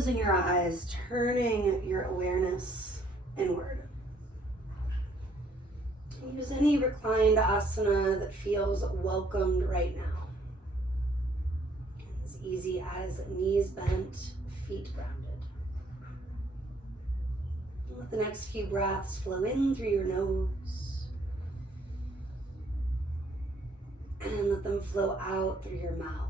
closing your eyes, turning your awareness inward. Use any reclined asana that feels welcomed right now. As easy as knees bent, feet grounded. Let the next few breaths flow in through your nose. And let them flow out through your mouth.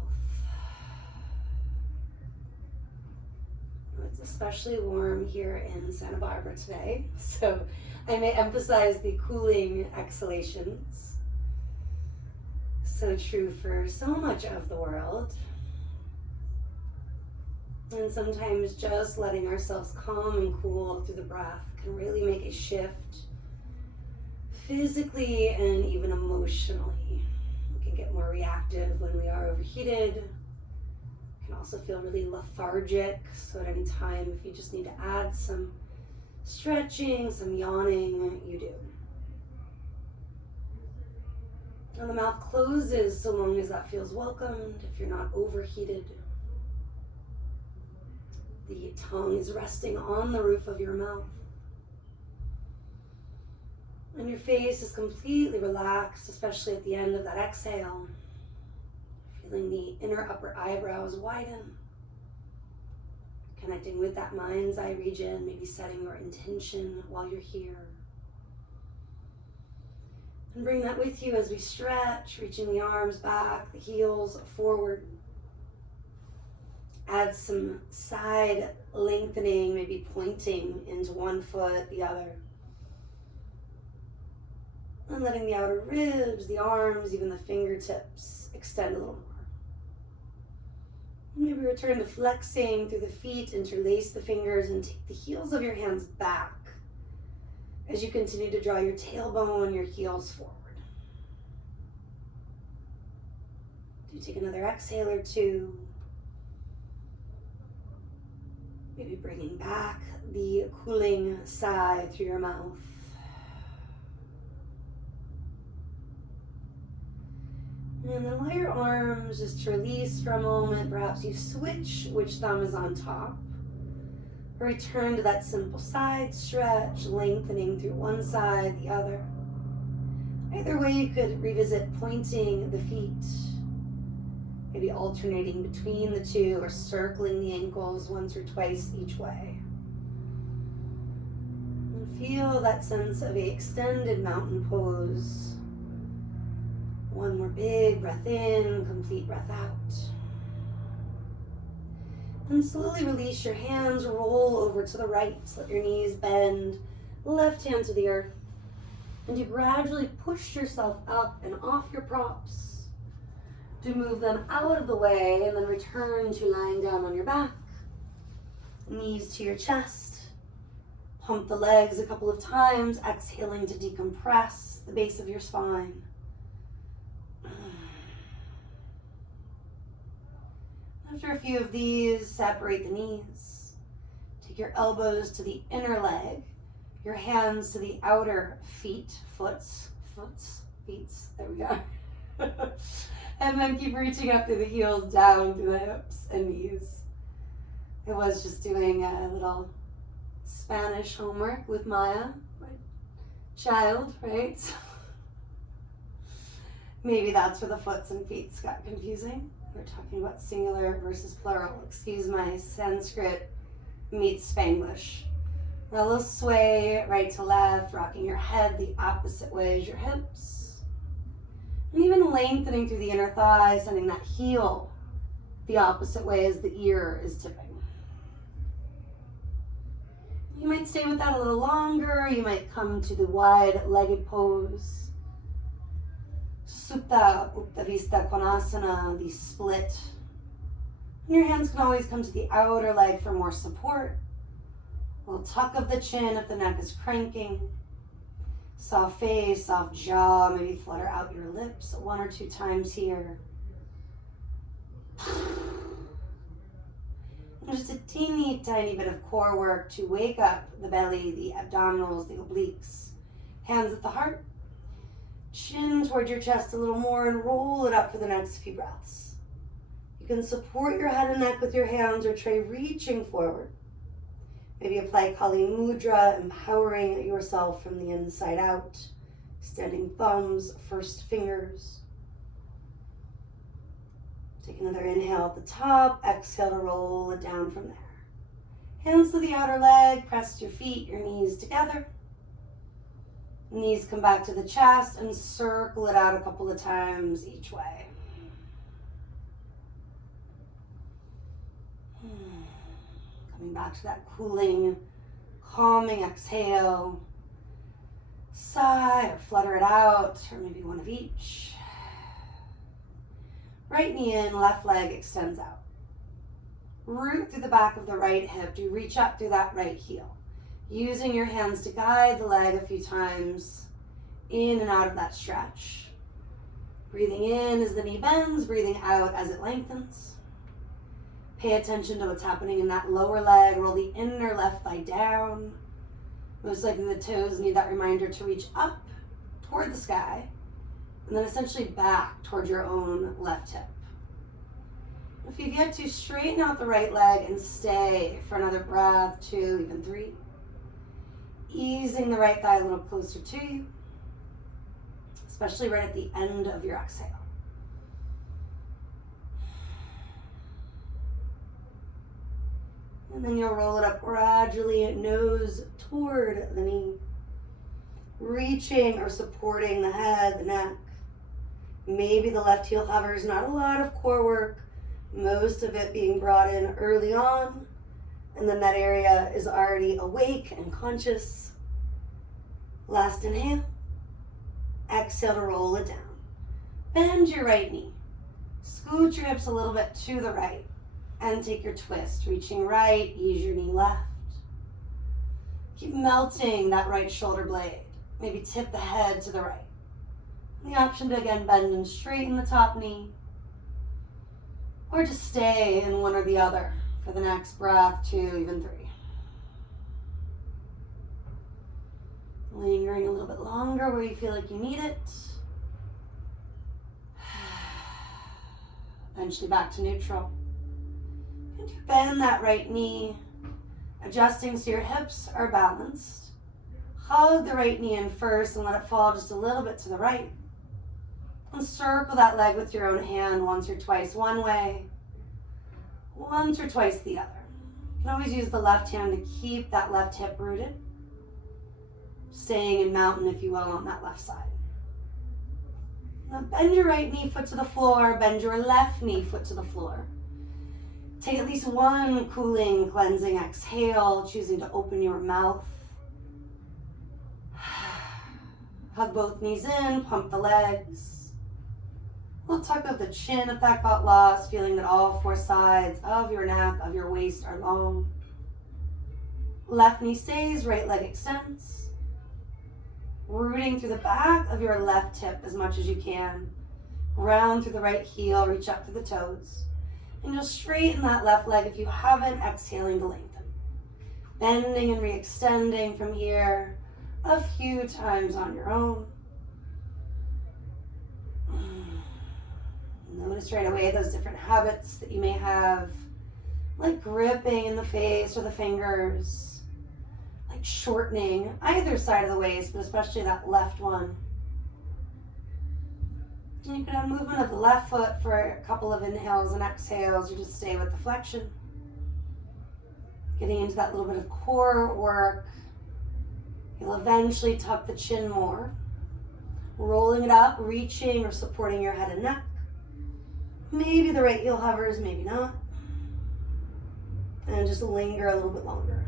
It's especially warm here in Santa Barbara today, so I may emphasize the cooling exhalations. So true for so much of the world. And sometimes just letting ourselves calm and cool through the breath can really make a shift physically and even emotionally. We can get more reactive when we are overheated. Can also feel really lethargic, so at any time if you just need to add some stretching, some yawning, you do. And the mouth closes so long as that feels welcomed, if you're not overheated. The tongue is resting on the roof of your mouth. And your face is completely relaxed, especially at the end of that exhale. Feeling the inner upper eyebrows widen. Connecting with that mind's eye region, maybe setting your intention while you're here. And bring that with you as we stretch, reaching the arms back, the heels forward. Add some side lengthening, maybe pointing into one foot, the other. And letting the outer ribs, the arms, even the fingertips extend a little more. Maybe return to flexing through the feet, interlace the fingers, and take the heels of your hands back as you continue to draw your tailbone, your heels forward. Do take another exhale or two. Maybe bringing back the cooling sigh through your mouth. And then allow your arms just to release for a moment. Perhaps you switch which thumb is on top. Or return to that simple side stretch, lengthening through one side, the other. Either way, you could revisit pointing the feet. Maybe alternating between the two or circling the ankles once or twice each way. And feel that sense of an extended mountain pose. One more big breath in, complete breath out. And slowly release your hands, roll over to the right. Let your knees bend, left hand to the earth. And you gradually push yourself up and off your props. To move them out of the way and then return to lying down on your back. Knees to your chest. Pump the legs a couple of times, exhaling to decompress the base of your spine. After a few of these, separate the knees. Take your elbows to the inner leg, your hands to the outer feet, feet, there we go. And then keep reaching up through the heels, down through the hips and knees. I was just doing a little Spanish homework with Maya, my child, right? So maybe that's where the foots and feet got confusing. We're talking about singular versus plural. Excuse my Sanskrit meets Spanglish. A little sway right to left, rocking your head the opposite way as your hips. And even lengthening through the inner thigh, sending that heel the opposite way as the ear is tipping. You might stay with that a little longer. You might come to the wide-legged pose. Supta Uttavista Konasana, the split. And your hands can always come to the outer leg for more support. A little tuck of the chin if the neck is cranking. Soft face, soft jaw, maybe flutter out your lips 1 or 2 times here. And just a teeny tiny bit of core work to wake up the belly, the abdominals, the obliques. Hands at the heart. Chin toward your chest a little more and roll it up for the next few breaths. You can support your head and neck with your hands or try reaching forward. Maybe apply Kali Mudra, empowering yourself from the inside out. Extending thumbs, first fingers. Take another inhale at the top. Exhale to roll it down from there. Hands to the outer leg. Press your feet, your knees together. Knees come back to the chest and circle it out a couple of times each way. Coming back to that cooling, calming exhale. Sigh or flutter it out, or maybe one of each. Right knee in, left leg extends out. Root through the back of the right hip. Do reach up through that right heel. Using your hands to guide the leg a few times in and out of that stretch. Breathing in as the knee bends, breathing out as it lengthens. Pay attention to what's happening in that lower leg. Roll the inner left thigh down. Most likely the toes need that reminder to reach up toward the sky and then essentially back toward your own left hip. If you've yet to, straighten out the right leg and stay for another breath, 2, even 3. Easing the right thigh a little closer to you, especially right at the end of your exhale. And then you'll roll it up gradually, nose toward the knee. Reaching or supporting the head, the neck. Maybe the left heel hovers, not a lot of core work. Most of it being brought in early on. And then that area is already awake and conscious. Last inhale. Exhale to roll it down. Bend your right knee. Scoot your hips a little bit to the right. And take your twist, reaching right, ease your knee left. Keep melting that right shoulder blade. Maybe tip the head to the right. And the option to again bend and straighten the top knee. Or just stay in one or the other for the next breath, 2, even 3. Lingering a little bit longer where you feel like you need it. Eventually back to neutral. Bend that right knee, adjusting so your hips are balanced. Hug the right knee in first and let it fall just a little bit to the right. And circle that leg with your own hand once or twice one way, once or twice the other. You can always use the left hand to keep that left hip rooted, staying in mountain, if you will, on that left side. Now bend your right knee foot to the floor, bend your left knee foot to the floor. Take at least one cooling, cleansing exhale, choosing to open your mouth. Hug both knees in, pump the legs. A little tuck of the chin if that got lost, feeling that all 4 sides of your neck, of your waist are long. Left knee stays, right leg extends. Rooting through the back of your left hip as much as you can. Round through the right heel, reach up to the toes. And you'll straighten that left leg if you haven't, exhaling to lengthen. Bending and re-extending from here a few times on your own. Notice right away those different habits that you may have, like gripping in the face or the fingers, like shortening either side of the waist, but especially that left one. And you can have movement of the left foot for a couple of inhales and exhales, or just stay with the flexion. Getting into that little bit of core work. You'll eventually tuck the chin more. Rolling it up, reaching or supporting your head and neck. Maybe the right heel hovers, maybe not. And just linger a little bit longer.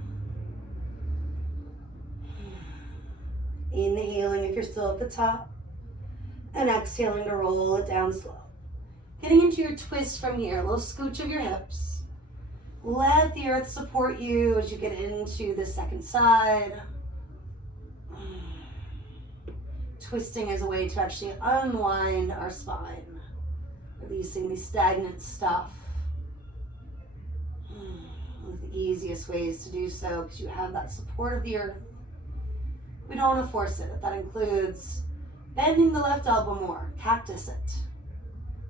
Inhaling if you're still at the top. And exhaling to roll it down slow. Getting into your twist from here, a little scooch of your hips. Let the earth support you as you get into the second side. Twisting as a way to actually unwind our spine. Releasing the stagnant stuff. One of the easiest ways to do so, because you have that support of the earth. We don't want to force it. That includes bending the left elbow more, cactus it.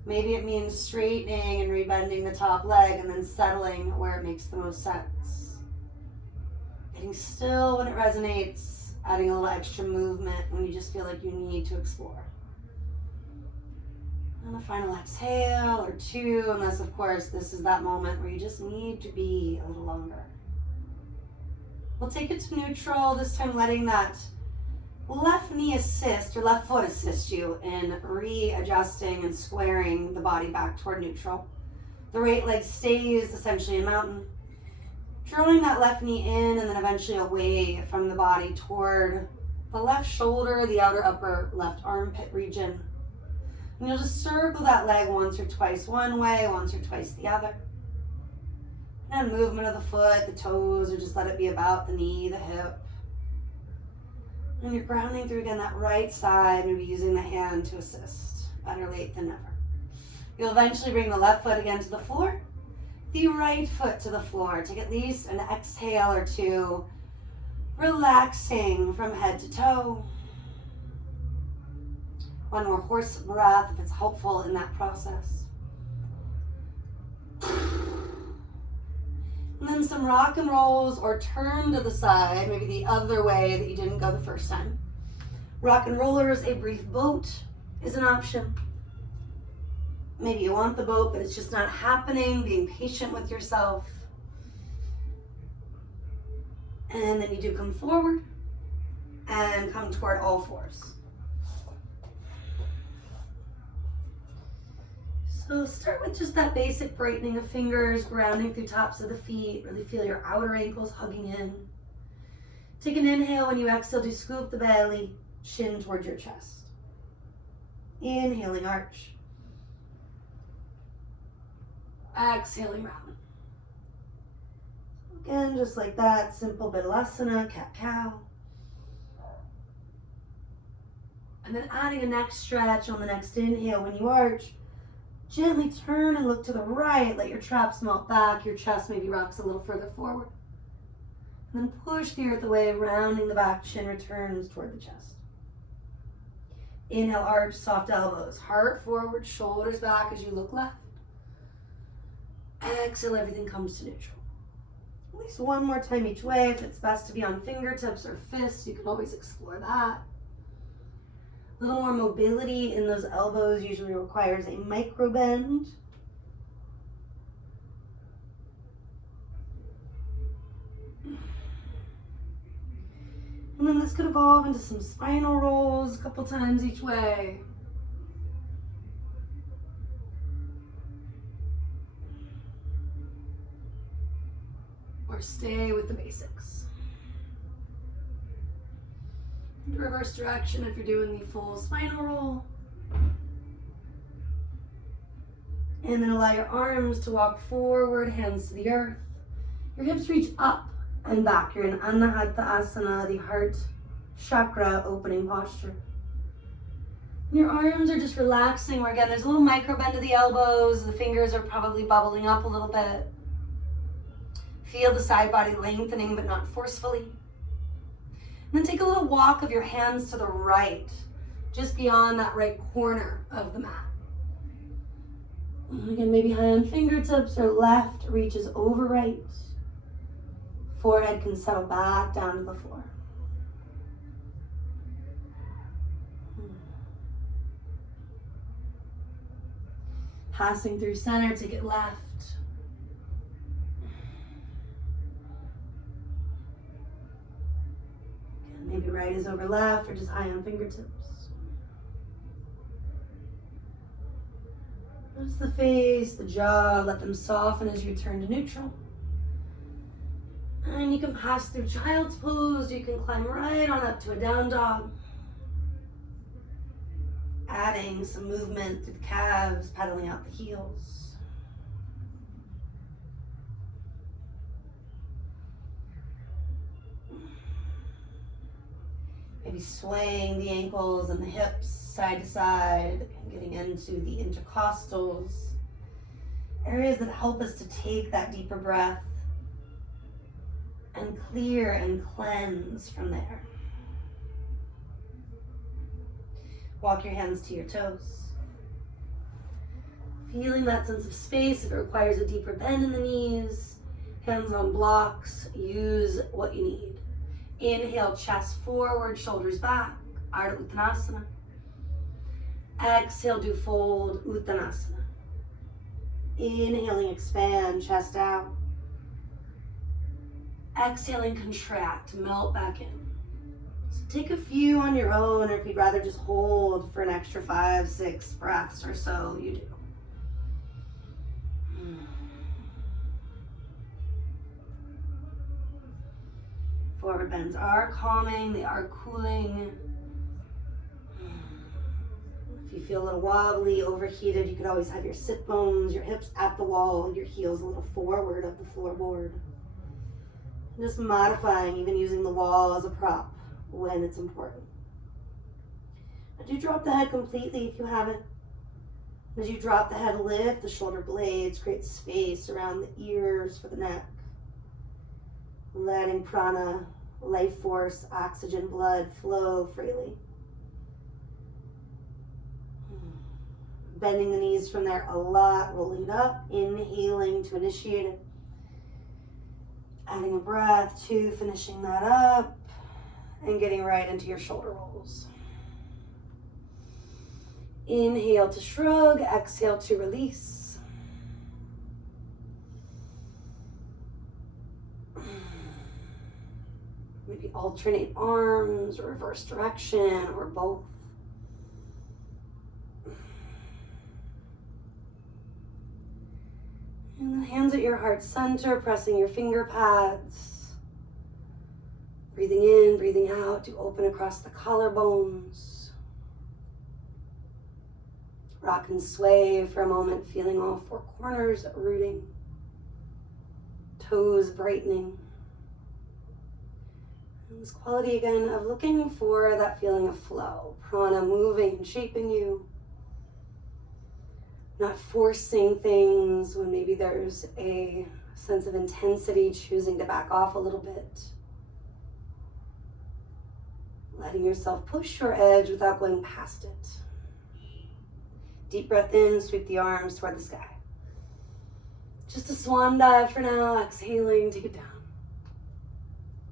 Maybe it means straightening and rebending the top leg and then settling where it makes the most sense. Getting still when it resonates, adding a little extra movement when you just feel like you need to explore. And a final exhale or two, unless of course this is that moment where you just need to be a little longer. We'll take it to neutral, this time letting that left knee assist, or left foot assist you in readjusting and squaring the body back toward neutral. The right leg stays essentially in mountain. Drawing that left knee in and then eventually away from the body toward the left shoulder, the outer upper left armpit region. And you'll just circle that leg once or twice one way, once or twice the other. And movement of the foot, the toes, or just let it be about the knee, the hip. And you're grounding through again that right side, maybe using the hand to assist. Better late than never. You'll eventually bring the left foot again to the floor, the right foot to the floor. Take at least an exhale or two, relaxing from head to toe. One more horse breath if it's helpful in that process. And then some rock and rolls or turn to the side, maybe the other way that you didn't go the first time. Rock and rollers, a brief boat is an option. Maybe you want the boat, but it's just not happening, being patient with yourself. And then you do come forward and come toward all fours. So start with just that basic brightening of fingers, grounding through tops of the feet. Really feel your outer ankles hugging in. Take an inhale. When you exhale, do scoop the belly, chin towards your chest. Inhaling, arch. Exhaling, round. Again, just like that, simple Balasana, cat-cow. And then adding a neck stretch on the next inhale. When you arch, gently turn and look to the right. Let your traps melt back. Your chest maybe rocks a little further forward. And then push the earth away, rounding the back. Chin returns toward the chest. Inhale, arch, soft elbows. Heart forward, shoulders back as you look left. Exhale, everything comes to neutral. At least one more time each way. If it's best to be on fingertips or fists, you can always explore that. A little more mobility in those elbows usually requires a micro bend. And then this could evolve into some spinal rolls a couple times each way. Or stay with the basics. Reverse direction if you're doing the full spinal roll. And then allow your arms to walk forward, hands to the earth. Your hips reach up and back. You're in Anahata Asana, the heart chakra opening posture. And your arms are just relaxing, where again, there's a little micro bend to the elbows. The fingers are probably bubbling up a little bit. Feel the side body lengthening, but not forcefully. And then take a little walk of your hands to the right, just beyond that right corner of the mat. And again, maybe high on fingertips or left reaches over right. Forehead can settle back down to the floor. Passing through center, take it left. Maybe right is over left or just high on fingertips. Notice the face, the jaw, let them soften as you return to neutral. And you can pass through child's pose, you can climb right on up to a down dog. Adding some movement through the calves, pedaling out the heels. Maybe swaying the ankles and the hips side to side, and getting into the intercostals. Areas that help us to take that deeper breath and clear and cleanse from there. Walk your hands to your toes. Feeling that sense of space. If it requires a deeper bend in the knees, hands on blocks, use what you need. Inhale, chest forward, shoulders back, Ardha Uttanasana. Exhale, do fold, Uttanasana. Inhaling, expand, chest out. Exhaling, contract, melt back in. So take a few on your own, or if you'd rather just hold for an extra 5, 6 breaths or so, you do. Forward bends are calming, they are cooling. If you feel a little wobbly, overheated, you could always have your sit bones, your hips at the wall, your heels a little forward of the floorboard. Just modifying, even using the wall as a prop when it's important. As you drop the head completely if you haven't. As you drop the head, lift the shoulder blades, create space around the ears for the neck. Letting prana, life force, oxygen, blood flow freely. Bending the knees from there a lot, rolling it up, inhaling to initiate it. Adding a breath to finishing that up and getting right into your shoulder rolls. Inhale to shrug, exhale to release. Maybe alternate arms, reverse direction, or both. And then hands at your heart center, pressing your finger pads. Breathing in, breathing out to open across the collarbones. Rock and sway for a moment, feeling all 4 corners rooting. Toes brightening. And this quality again of looking for that feeling of flow. Prana moving and shaping you. Not forcing things when maybe there's a sense of intensity, choosing to back off a little bit. Letting yourself push or edge without going past it. Deep breath in, sweep the arms toward the sky. Just a swan dive for now, exhaling, take it down.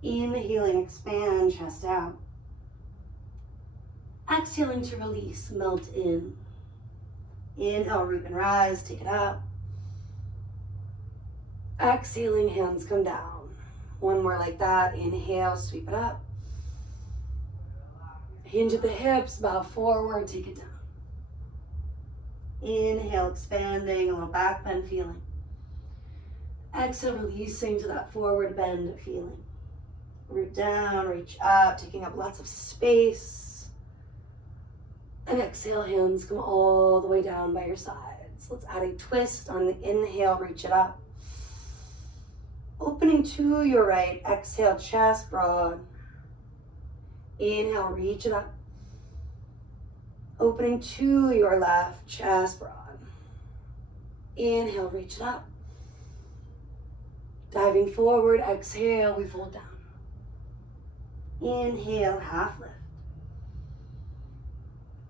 Inhaling, expand, chest out. Exhaling to release, melt in. Inhale, root and rise, take it up. Exhaling, hands come down. One more like that. Inhale, sweep it up. Hinge at the hips, bow forward, take it down. Inhale, expanding, a little back bend feeling. Exhale, releasing to that forward bend feeling. Root down, reach up, taking up lots of space. And exhale, hands come all the way down by your sides. Let's add a twist on the inhale, reach it up. Opening to your right, exhale, chest broad. Inhale, reach it up. Opening to your left, chest broad. Inhale, reach it up. Diving forward, exhale, we fold down. Inhale, half lift.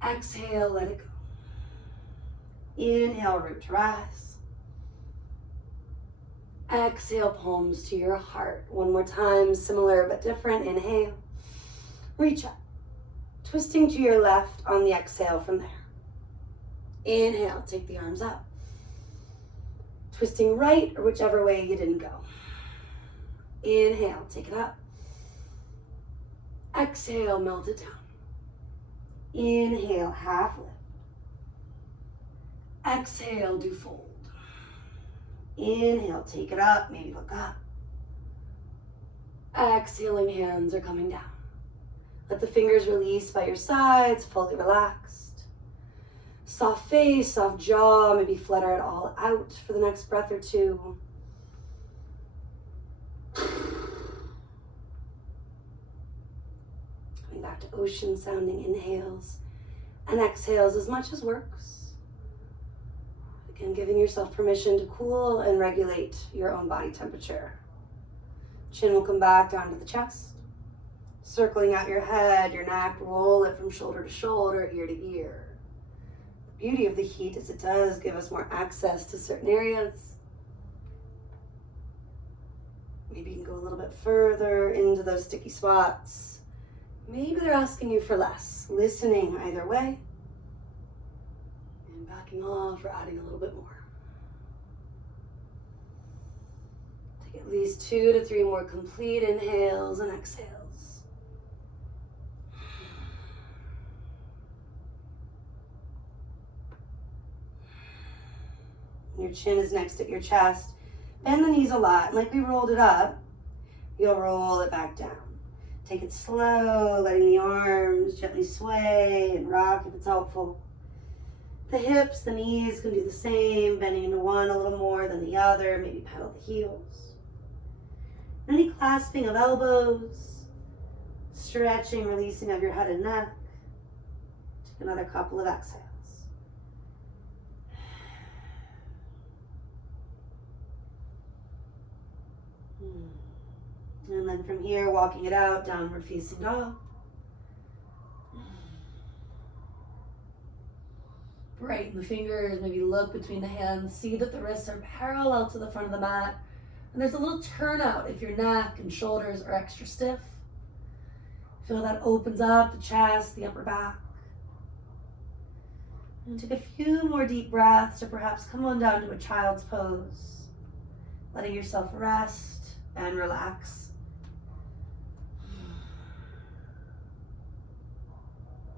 Exhale, let it go. Inhale, root to rise. Exhale, palms to your heart. One more time, similar but different. Inhale, reach up. Twisting to your left on the exhale from there. Inhale, take the arms up. Twisting right or whichever way you didn't go. Inhale, take it up. Exhale, melt it down. Inhale, half lift. Exhale, do fold. Inhale, take it up, maybe look up. Exhaling, hands are coming down. Let the fingers release by your sides, fully relaxed. Soft face, soft jaw, maybe flutter it all out for the next breath or two. Coming back to ocean sounding inhales and exhales as much as works. Again, giving yourself permission to cool and regulate your own body temperature. Chin will come back down to the chest. Circling out your head, your neck, roll it from shoulder to shoulder, ear to ear. beauty of the heat is it does give us more access to certain areas. Maybe you can go a little bit further into those sticky spots. Maybe they're asking you for less. Listening either way. And backing off or adding a little bit more. Take at least 2 to 3 more complete inhales and exhales. Your chin is next at your chest. Bend the knees a lot. And like we rolled it up, you'll roll it back down. Take it slow, letting the arms gently sway and rock if it's helpful. The hips, the knees can do the same, bending into one a little more than the other. Maybe pedal the heels. Any clasping of elbows, stretching, releasing of your head and neck. Take another couple of exhales. And then from here, walking it out, downward facing dog. Brighten the fingers, maybe look between the hands, see that the wrists are parallel to the front of the mat. And there's a little turnout if your neck and shoulders are extra stiff. Feel that opens up the chest, the upper back. And take a few more deep breaths, or perhaps come on down to a child's pose, letting yourself rest and relax.